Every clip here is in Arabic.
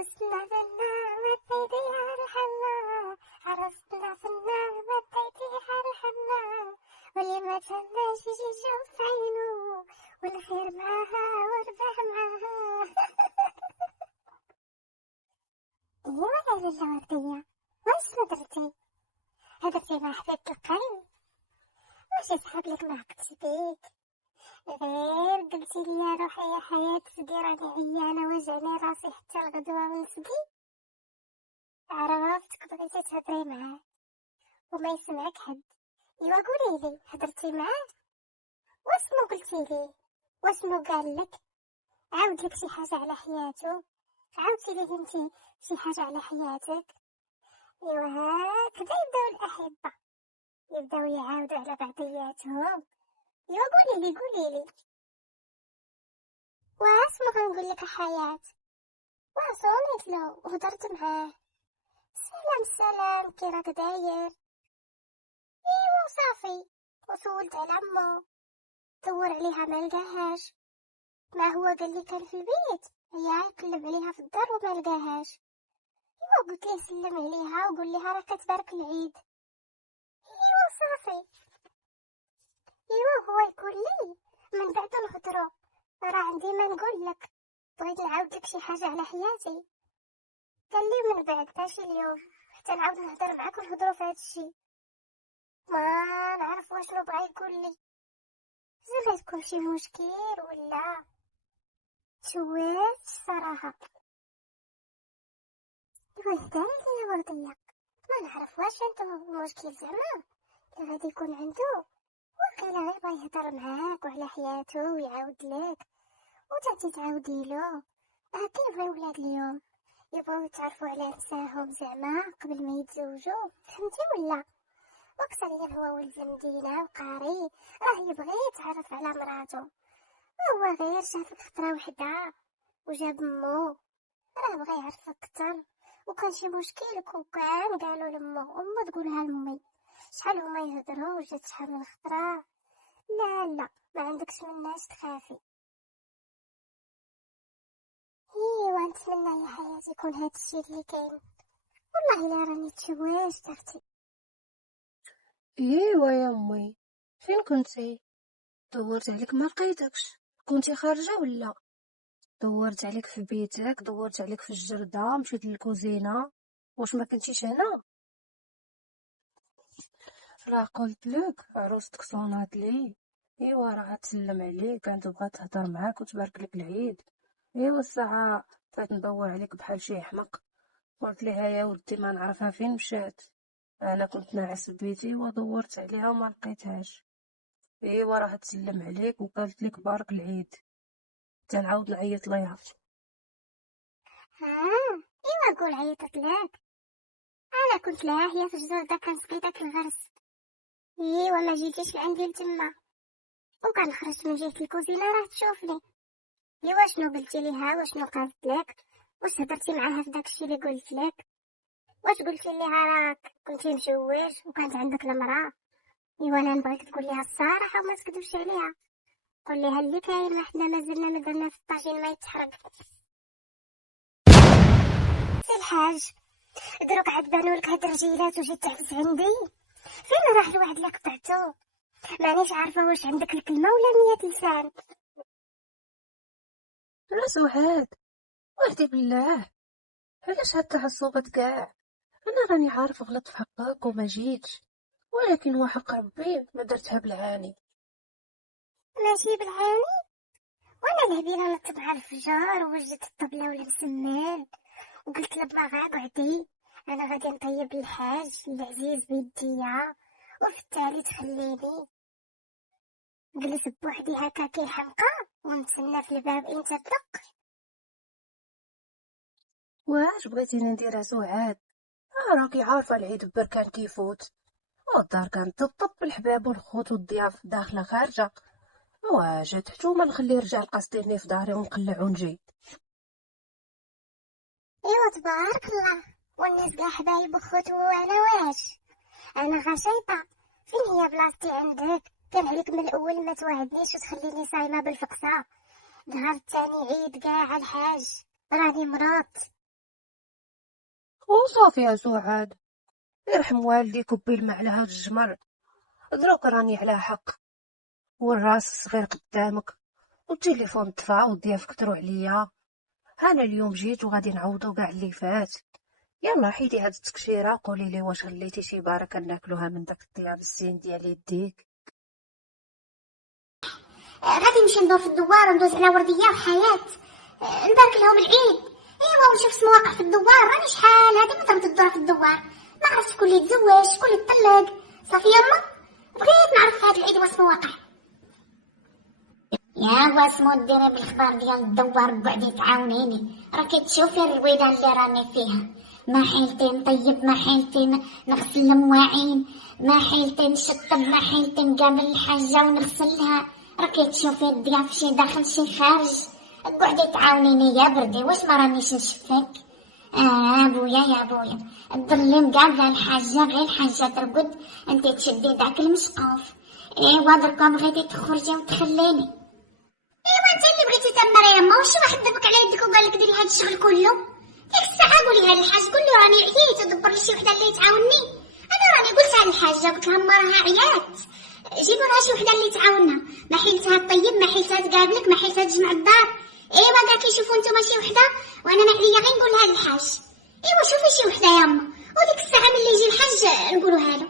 عرسنا فينا مديتيها الحنا، عرسنا فينا مديتيها الحنا، واللي ما تهناش يجي يشوف في عينو، والخير معاها والربح معاها. ايوا يا لاله ورديه، واش هدرتي مع حبيبة القلب؟ واش يسحب لك ما عقدتي بيك؟ غير قلتي لي يا روحي يا حياتي سدي راني عيانه وجعني راسي حتى الغدوه ونسقي. عرفتك بغيتي تهضري معاه وما يسمعك حد. ايوا قولي لي هضرتي معاه؟ واسمو قلتي لي؟ واسمو قال لك؟ عاود لك شي حاجه على حياته؟ عاودتي ليه انتي شي حاجه على حياتك؟ ايوا هكذا يبداو الاحبه، يبداو يعاودوا على بعضياتهم. ايوا قولي لي واسمو غنقول لك حياة. وصونيت له وهضرت معاه، سلام كي راك داير؟ ايوا صافي. وسولت على عمو، دور عليها ما لقاهاش. ما هو قال لي كان في البيت، هي قلب عليها في الدار وما لقاهاش. ايوا قلت ليه سلم عليها وقول لها راه كتبارك العيد. ايوا صافي. ايوا هو يقول لي من بعد نهضروا، راه عندي ما نقول لك، بغيت نعاود لك شي حاجه على حياتي. قال لي من بعد ماشي اليوم، حتى نعاود نهضر معاك ونهضروا في هذا الشيء. ما نعرف واشنو بغا يقول لي، زعما تكون شي مشكل ولا شويت صراحه. ايوا هداني ليا ورديه، ما نعرف واش عنده مشكل زعما اللي غادي يكون عنده، وقيلا غير بغا يهضر معاك وعلى حياته ويعاود لك وتعطي تعاودي له. هكا يبغيو ولاد اليوم، يبغيو يتعرفوا على نساهم زعما قبل ما يتزوجوا، فهمتي ولا؟ وقت اللي هو ولد المدينة وقاري راه يبغي يتعرف على مراته، هو غير شافك خطرة وحدة وجاب مو، راه بغى يعرفك اكثر. وكان شي مشكل كان قالوا لامه تقولها لامي، شحال هما يهضروا وجات شحال من خطرة. لا ما عندكش مناش تخافي. ايوا نتمنى يا حياتي يكون هاد الشيء اللي كاين، والله الا راني تشويش اختي. ايوا يا امي، فين كنتي؟ دورت عليك ما لقيتكش، كنتي خارجه ولا؟ دورت عليك في بيتك، دورت عليك في الجرده، مشيت للكوزينه، واش ما كنتيش هنا؟ راه قلت لك عروستك صونات لي. ايوا راه تسلم عليك، كانت بغات تهضر معاك وتبارك لك العيد. ايوا الساعه فات ندور عليك بحال شي حمق، قلت لها يا ودي ما نعرفها فين مشات. انا كنت ناعس بيتي ودورت عليها وما لقيتهاش. ايوا راه تسلم عليك وقالت لك بارك العيد، تنعاود نعيط ليها. ايوا قول عيطت لك، انا كنت لها هي في الجردة كنسقي داك الغرس. ايوا ما جيتيش لعندي لتما، وكنخرج من جهة الكوزينة راه تشوفني. ايوا شنو قلتي ليها وشنو قالت لك؟ واش هضرتي معاها في داكشي اللي قلت لك؟ واش قلتي ليها راك كنتي مشوش وكانت عندك المراه؟ ايوا انا نبغيك تقول ليها الصراحه وما تكذبش عليها، قول ليها اللي كاين، ما حنا مازلنا ما درنا في الطاجين ما يتحرق. سي الحاج، دروك عاد بانوا لك هاد الرجيلات وجيت تعكس عندي؟ فين راح الوعد اللي قطعتو؟ مانيش عارفه واش عندك الكلمه ولا 100 لسان. لا سعاد، وحدي بالله، علاش هاد التعصبات كاع؟ انا راني عارف غلط في حقك وما جيتش، ولكن وحق ربي ما درتها بالعاني. ماشي بالعاني، وانا الهبيله نطب على الفجار ووجدت الطبله ولا مسمان، وقلت لبابا قعدي انا غادي نطيب الحاج العزيز بيديا، وفي التالي تخليني جلس بوحدي هكا كي حمقى ونتسنى في الباب انت بدق. واش بغيتيني نديرها سعاد؟ راكي عارفه العيد بركان كيفوت، والدار كانت تطب بالحباب والخوت والضياف داخله خارجه. واش تحتوما نخلي رجال قاصديني في داري ونقلع ونجي؟ ايوا تبارك الله، والناس كاع حبايب وخوت، وانا واش انا غشيطه؟ فين هي بلاصتي عندك؟ كان عليك من الاول ما توعدنيش وتخليني صايمه بالفقصه. نهار الثاني عيد كاع الحاج، راني مرات. وصافي يا سعاد، يرحم والديك وبيلمع على هاد الجمر. دروك راني على حق، والراس صغير قدامك، والتليفون طفى وضيافك تروح عليا. انا اليوم جيت وغادي نعوضو كاع اللي فات. يلا حيدي هاد التكشيره، قولي لي واش خليتي شي باركه ناكلوها من داك الطياب الزين ديال يديك. غادي نمشي ندور في الدوار وندوز على ورديه وحياه، نبارك لهم العيد. ايوا ونشوف شنو واقع في الدوار. راني شحال هادي مضربت الدور في الدوار، ما عرفت شكون اللي تزوج شكون اللي طلق. صافي يما بغيت نعرف في هاد العيد واش واقع. يا واسمو ديري بالخبار ديال الدوار بوعدي تعاونيني. راكي تشوفي الرويده اللي راني فيها، ما حيلتي نطيب، ما حيلتي نغسل المواعين، ما حيلتي نشطب، ما حيلتي نقابل الحاجه ونغسلها. راكي تشوفي الضياف شي داخل شي خارج. قعدي تعاونيني يا بردي، واش ما رانيش نشفك؟ بويا يا بويا تضلي مقابله الحاجه، غير الحاجه ترقد انت تشدي داك المسقوف. ايوا دركا بغيتي تخرجي وتخليني. ايوا انت اللي بغيتي تمري يما، واش واحد ضربك على يدك وقال لك ديري هاد الشغل كله؟ ديك الساعه قوليها للحاج، قول له راني عييت ودبر لي شي وحده اللي تعاوني. انا راني قلتها للحاجه، قلت لها ما راها عيات، جيبوا لها شي وحده اللي تعاونها. ما حيلتها تطيب، ما حيلتها تقابلك، ما حيلتها تجمع الدار. ايوا قالت لي شوفوا نتوما شي وحده وانا ما عليا غير نقولها للحاج. ايوا شوفي شي وحده يما، وديك الساعه ملي يجي الحاج نقولوها له.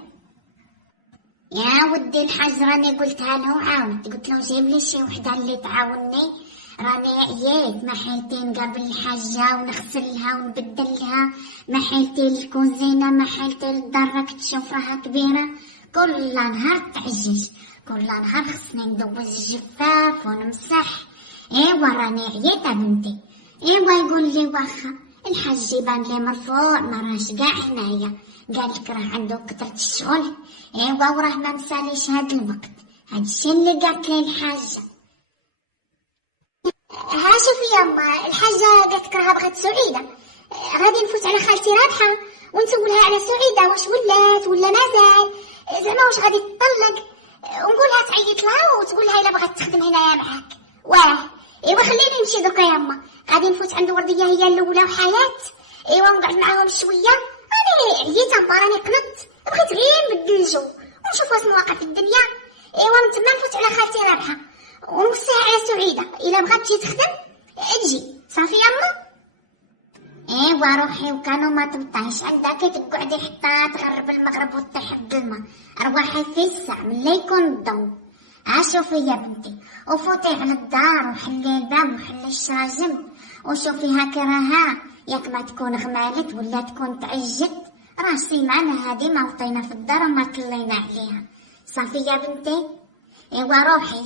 يا ودي الحاج راني قلتها له وعاونت، قلت له جيب لي شي وحده اللي تعاوني، راني عييت، ما حيلتي نقابل الحاجه ونغسلها ونبدلها، ما حيلتي الكوزينه، ما حيلتي للدار راك تشوف راها كبيره. كل نهار تعجج، كل نهار خصني ندوز الجفاف ونمسح. ايوا راني عييت بنتي. ايوا يقول لي واخا الحاج يبان لي مرفوع، ما راهش كاع هنايا، قالك راه عنده كثرة الشغل. ايوا وراه ما مساليش هاد الوقت، هادشي اللي قالت لي الحاجه. ها شوفي يما، الحاجه قالت راها بغات سعيده. غادي نفوت على خالتي رابحه ونسولها على سعيده، واش ولات ولا مازال، زعما واش غادي تطلق، ونقولها تعيط لها وتقول لها الا بغات تخدم هنايا معاك. واه ايوا خليني نمشي دوكا يما، غادي نفوت عند ورديه هي الاولى وحياه. ايوا نقعد معاهم شويه، راني عييت اما راني قنت، بغيت غير نبدل الجو ونشوف واش واقع في الدنيا. ايوا من تما نفوت على خالتي رابحه ونوصيها على سعيده، الا بغات تجي تخدم تجي. صافي يما. ايوا روحي وكانوا ما تبطيش عندك تقعدي حتى تغرب المغرب وتطيح بالما. ارواحي في الساعه ملي يكون الضو. شوفي يا بنتي، وفوتي على الدار وحلي الباب وحلي الشراجم وشوفي هاكي راها، ياك ما تكون غمالت ولا تكون تعجت، راه سيمانه هادي ما وطينا في الدار وما كلينا عليها. صافي يا بنتي. ايوا روحي.